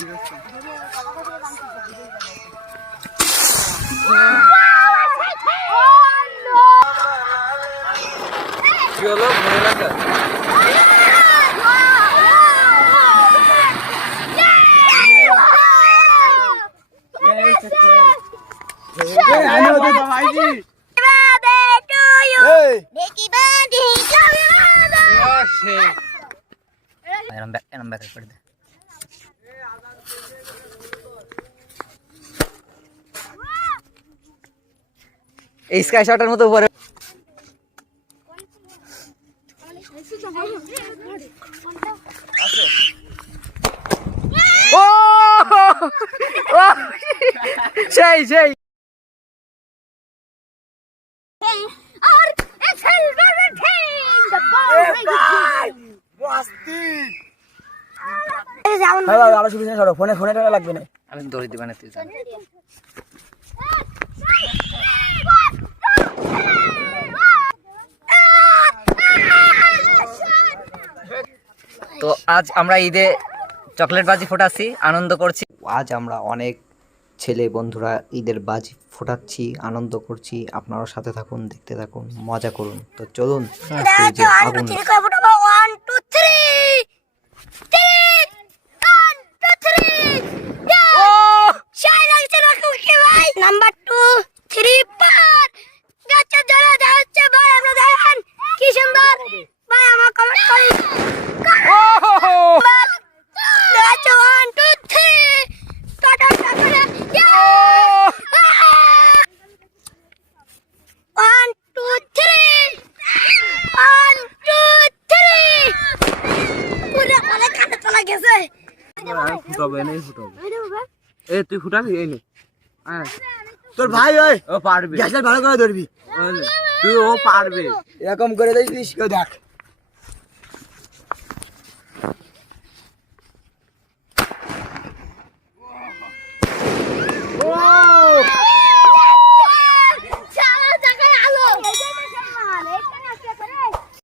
কি হলো ভয় লাগে? এই স্কাই শটের মতো উপরে ও সেই সেই और एक्सेलरेटिंग द बॉल আরো সুবিধা সরো ফোনে ফোনে টাকা লাগবে না আমি দড়ি দিবা না তুই তো আজ আমরা ঈদে চকলেট বাজি ফোটাচ্ছি আনন্দ করছি আজ আমরা অনেক ছেলে বন্ধুরা ঈদের বাজি ফোটাচ্ছি আনন্দ করছি আপনারাও সাথে থাকুন দেখতে থাকুন মজা করুন তো চলুন আগুন নাম্বার 2 3 4 গাছে জ্বলা যাচ্ছে ভাই আমরা দেখেন কি সুন্দর ভাই আমার কমেন্ট করি গাছে 1 2 3 টাটা টাটা 1 2 3 1 2 3 পুরো মানে কাটা চলা গেছে ফুটাবে নাই ফুটাবে এ তুই ফুটাবি এই নে তোর ভাই ওই ও পারবে গ্যাসটা ভালো করে ধরবি তুই ও পারবে এরকম করে দিস কেউ দেখ